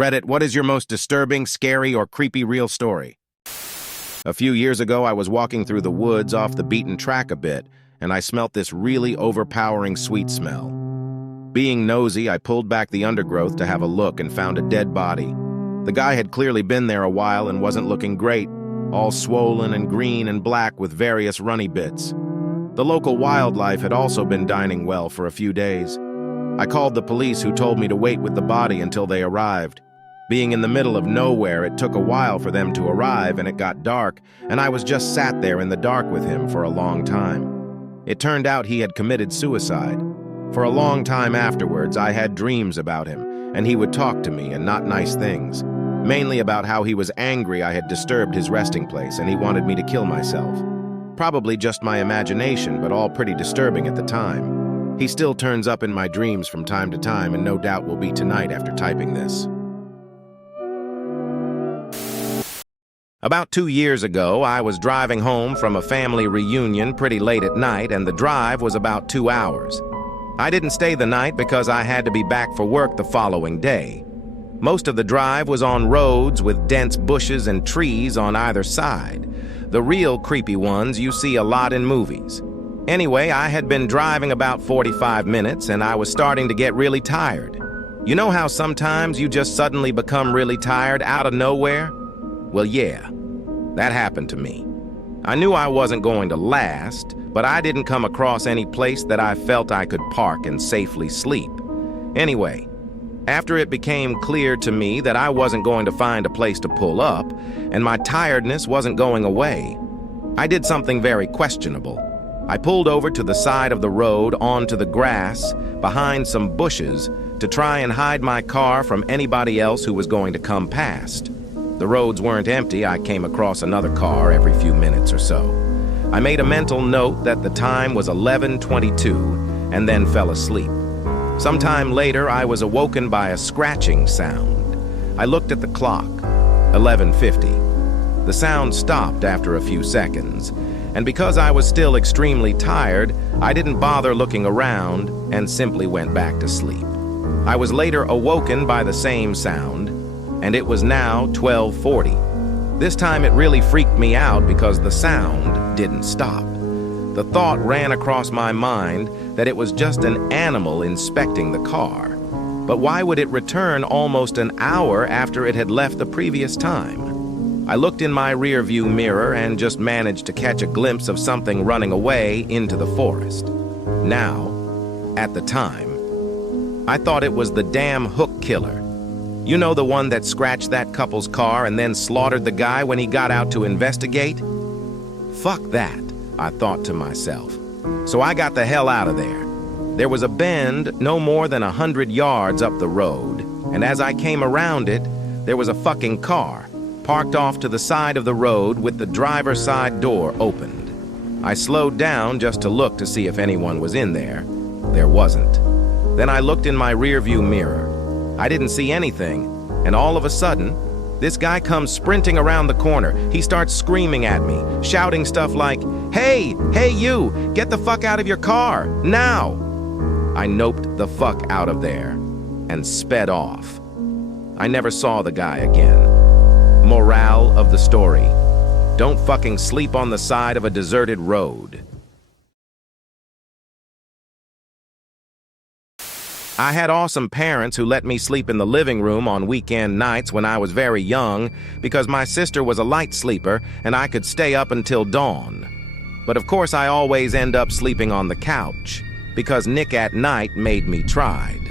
Reddit, what is your most disturbing, scary, or creepy real story? A few years ago, I was walking through the woods off the beaten track a bit, and I smelt this really overpowering sweet smell. Being nosy, I pulled back the undergrowth to have a look and found a dead body. The guy had clearly been there a while and wasn't looking great, all swollen and green and black with various runny bits. The local wildlife had also been dining well for a few days. I called the police, who told me to wait with the body until they arrived. Being in the middle of nowhere, it took a while for them to arrive, and it got dark, and I was just sat there in the dark with him for a long time. It turned out he had committed suicide. For a long time afterwards, I had dreams about him, and he would talk to me, and not nice things. Mainly about how he was angry I had disturbed his resting place, and he wanted me to kill myself. Probably just my imagination, but all pretty disturbing at the time. He still turns up in my dreams from time to time, and no doubt will be tonight after typing this. About 2 years ago, I was driving home from a family reunion pretty late at night, and the drive was about 2 hours. I didn't stay the night because I had to be back for work the following day. Most of the drive was on roads with dense bushes and trees on either side. The real creepy ones you see a lot in movies. Anyway, I had been driving about 45 minutes, and I was starting to get really tired. You know how sometimes you just suddenly become really tired out of nowhere? Well, yeah, that happened to me. I knew I wasn't going to last, but I didn't come across any place that I felt I could park and safely sleep. Anyway, after it became clear to me that I wasn't going to find a place to pull up, and my tiredness wasn't going away, I did something very questionable. I pulled over to the side of the road onto the grass behind some bushes to try and hide my car from anybody else who was going to come past. The roads weren't empty. I came across another car every few minutes or so. I made a mental note that the time was 11:22 and then fell asleep. Sometime later, I was awoken by a scratching sound. I looked at the clock, 11:50. The sound stopped after a few seconds, and because I was still extremely tired, I didn't bother looking around and simply went back to sleep. I was later awoken by the same sound, and it was now 12:40. This time it really freaked me out because the sound didn't stop. The thought ran across my mind that it was just an animal inspecting the car. But why would it return almost an hour after it had left the previous time? I looked in my rear-view mirror and just managed to catch a glimpse of something running away into the forest. Now, at the time, I thought it was the damn hook killer. You know, the one that scratched that couple's car and then slaughtered the guy when he got out to investigate? Fuck that, I thought to myself. So I got the hell out of there. There was a bend no more than 100 yards up the road, and as I came around it, there was a fucking car parked off to the side of the road with the driver's side door opened. I slowed down just to look to see if anyone was in there. There wasn't. Then I looked in my rearview mirror. I didn't see anything, and all of a sudden, this guy comes sprinting around the corner. He starts screaming at me, shouting stuff like, "Hey, you, get the fuck out of your car, now!" I noped the fuck out of there and sped off. I never saw the guy again. Morale of the story: don't fucking sleep on the side of a deserted road. I had awesome parents who let me sleep in the living room on weekend nights when I was very young because my sister was a light sleeper and I could stay up until dawn. But of course I always end up sleeping on the couch because Nick at night made me tried.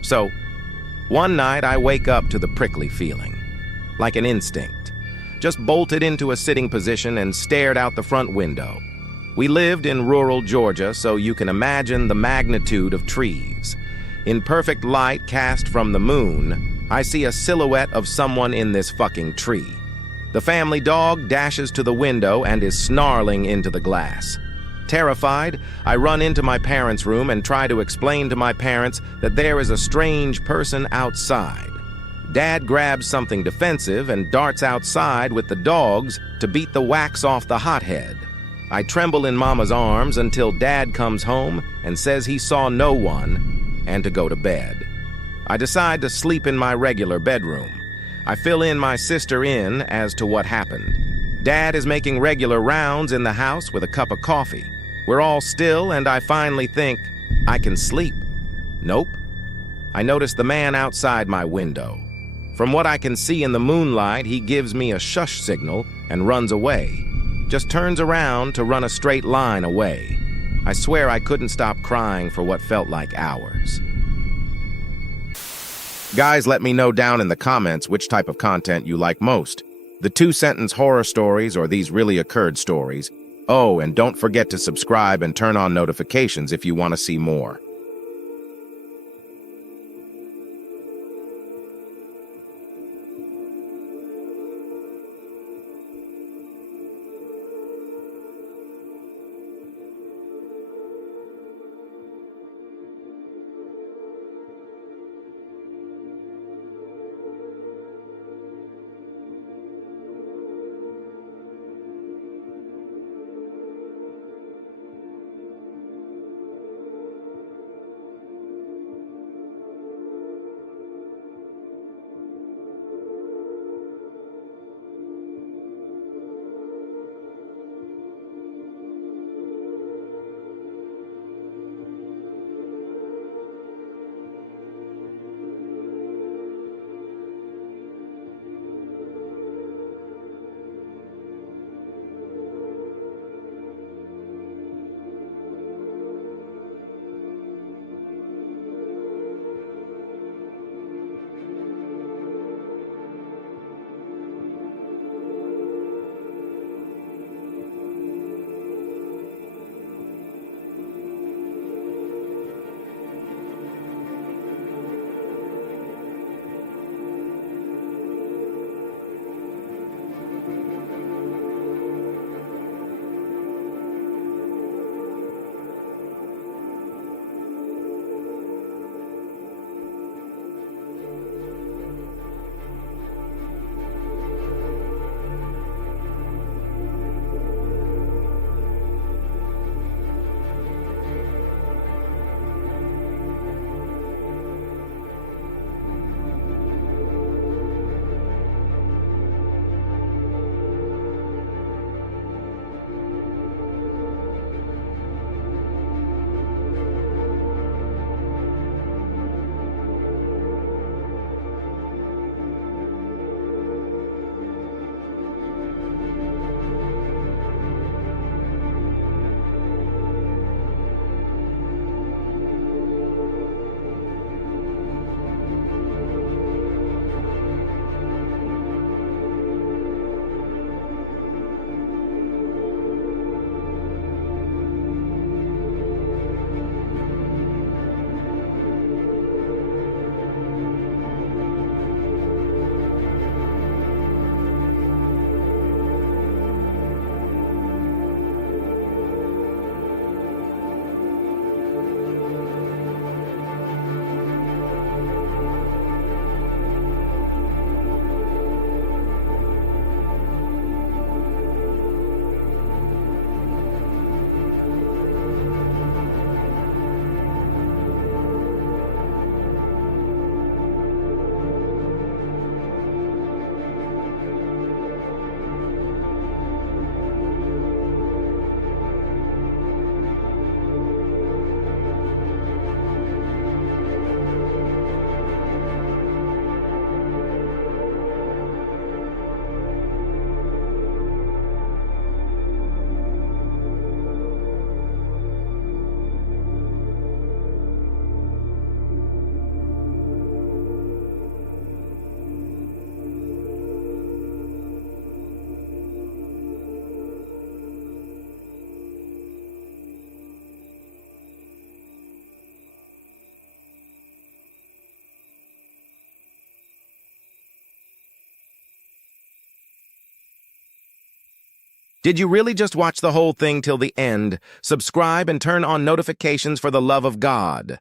So, one night I wake up to the prickly feeling, like an instinct. Just bolted into a sitting position and stared out the front window. We lived in rural Georgia, so you can imagine the magnitude of trees. In perfect light cast from the moon, I see a silhouette of someone in this fucking tree. The family dog dashes to the window and is snarling into the glass. Terrified, I run into my parents' room and try to explain to my parents that there is a strange person outside. Dad grabs something defensive and darts outside with the dogs to beat the wax off the hothead. I tremble in Mama's arms until Dad comes home and says he saw no one and to go to bed. I decide to sleep in my regular bedroom. I fill in my sister in as to what happened. Dad is making regular rounds in the house with a cup of coffee. We're all still, and I finally think, I can sleep. Nope. I notice the man outside my window. From what I can see in the moonlight, he gives me a shush signal and runs away. Just turns around to run a straight line away. I swear I couldn't stop crying for what felt like hours. Guys, let me know down in the comments which type of content you like most. The 2-sentence horror stories or these really occurred stories. Oh, and don't forget to subscribe and turn on notifications if you want to see more. Did you really just watch the whole thing till the end? Subscribe and turn on notifications for the love of God.